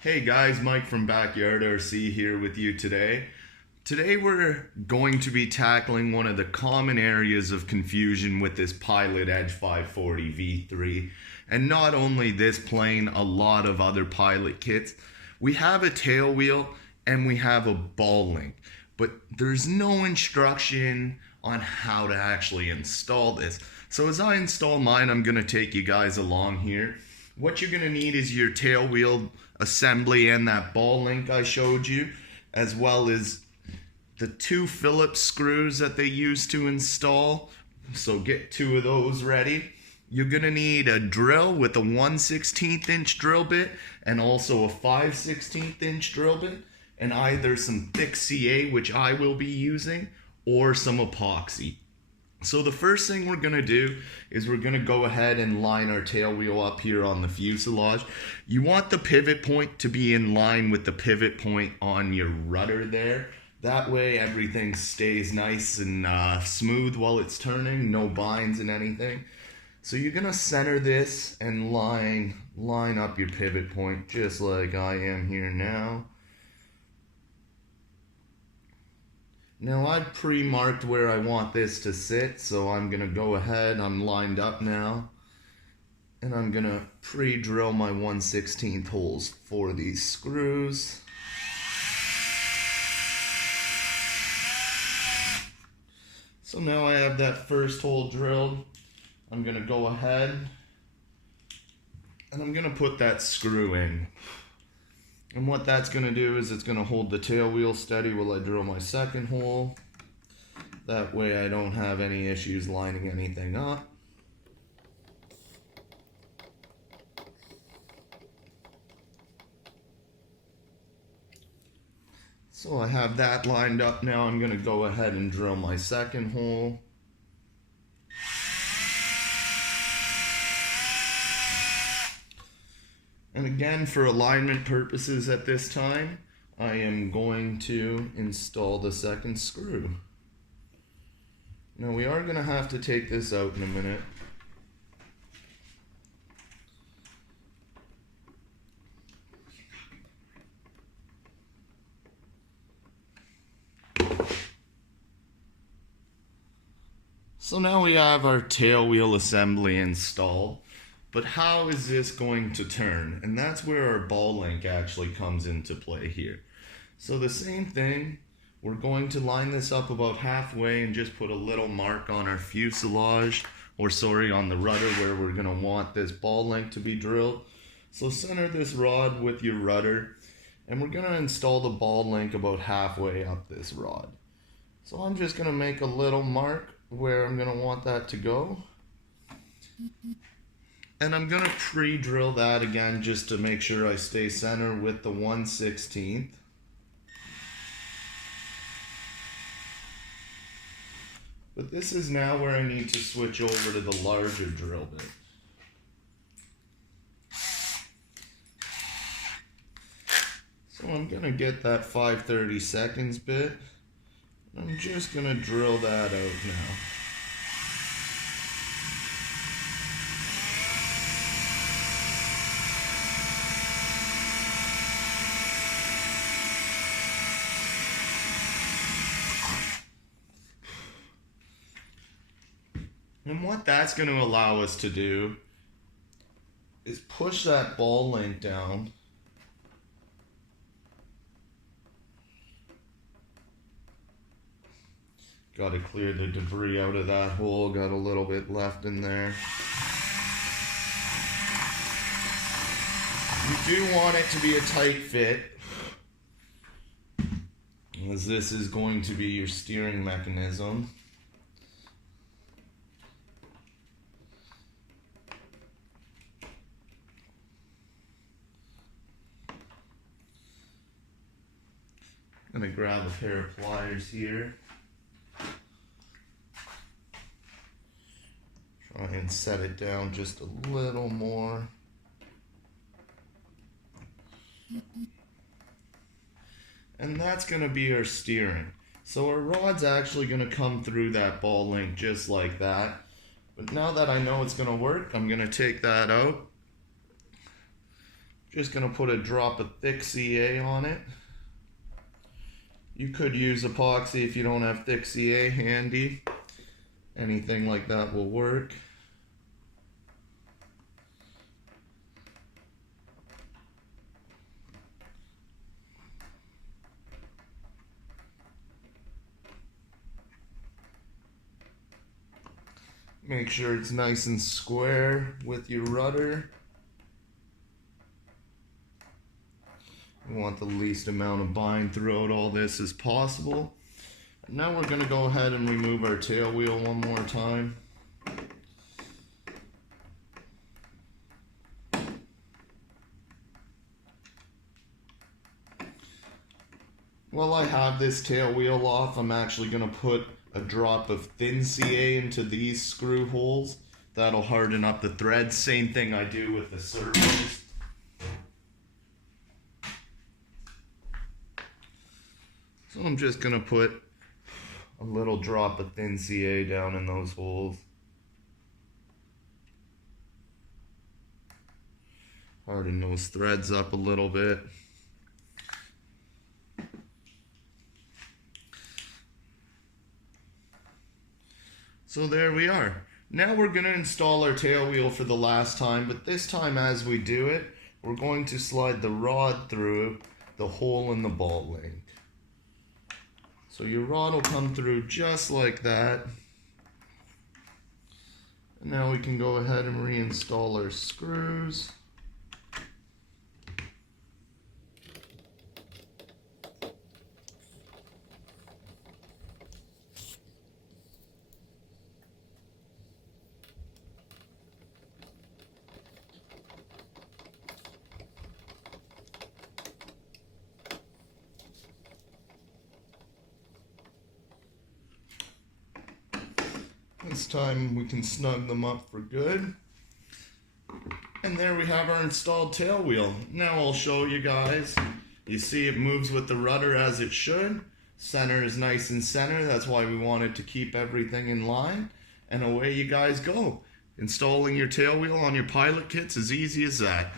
Hey guys, Mike from Backyard RC here with you today. Today we're going to be tackling one of the common areas of confusion with this Pilot Edge 540 V3. And not only this plane, a lot of other Pilot kits. We have a tail wheel and we have a ball link, but there's no instruction on how to actually install this. So as I install mine, I'm going to take you guys along here. What you're going to need is your tail wheel assembly and that ball link I showed you, as well as the 2 Phillips screws that they use to install. So get 2 of those ready. You're going to need a drill with a 1/16 inch drill bit and also a 5/16 inch drill bit, and either some thick CA, which I will be using, or some epoxy. So the first thing we're going to do is we're going to go ahead and line our tail wheel up here on the fuselage. You want the pivot point to be in line with the pivot point on your rudder there. That way everything stays nice and smooth while it's turning, no binds and anything. So you're going to center this and line up your pivot point just like I am here now. Now I've pre-marked where I want this to sit, so I'm going to go ahead, I'm lined up now, and I'm going to pre-drill my 1/16 holes for these screws. So now I have that first hole drilled. I'm going to go ahead and I'm going to put that screw in. And what that's going to do is it's going to hold the tail wheel steady while I drill my second hole. That way I don't have any issues lining anything up. So I have that lined up now. I'm going to go ahead and drill my second hole. And again, for alignment purposes at this time, I am going to install the second screw. Now we are going to have to take this out in a minute. So now we have our tail wheel assembly installed. But how is this going to turn? And that's where our ball link actually comes into play here. So the same thing, we're going to line this up about halfway and just put a little mark on our fuselage, or sorry, on the rudder where we're going to want this ball link to be drilled. So center this rod with your rudder, and we're going to install the ball link about halfway up this rod. So I'm just going to make a little mark where I'm going to want that to go. And I'm going to pre-drill that again just to make sure I stay center with the 1/16. But this is now where I need to switch over to the larger drill bit. So I'm going to get that 5/32 bit. I'm just going to drill that out now. And what that's going to allow us to do is push that ball link down. Got to clear the debris out of that hole, got a little bit left in there. You do want it to be a tight fit, as this is going to be your steering mechanism. I'm going to grab a pair of pliers here. Try and set it down just a little more. And that's going to be our steering. So our rod's actually going to come through that ball link just like that. But now that I know it's going to work, I'm going to take that out. Just gonna put a drop of thick CA on it. You could use epoxy if you don't have thick CA handy. Anything like that will work. Make sure it's nice and square with your rudder. You want the least amount of bind throughout all this as possible. And now we're going to go ahead and remove our tail wheel one more time. While I have this tail wheel off, I'm actually going to put a drop of thin CA into these screw holes. That'll harden up the threads. Same thing I do with the servos. So I'm just going to put a little drop of thin CA down in those holes. Harden those threads up a little bit. So there we are. Now we're going to install our tail wheel for the last time, but this time as we do it, we're going to slide the rod through the hole in the ball link. So your rod will come through just like that. And now we can go ahead and reinstall our screws. This time we can snug them up for good. And there we have our installed tail wheel. Now I'll show you guys. You see it moves with the rudder as it should. Center is nice and center. That's why we wanted to keep everything in line. And away you guys go. Installing your tail wheel on your pilot kits is easy as that.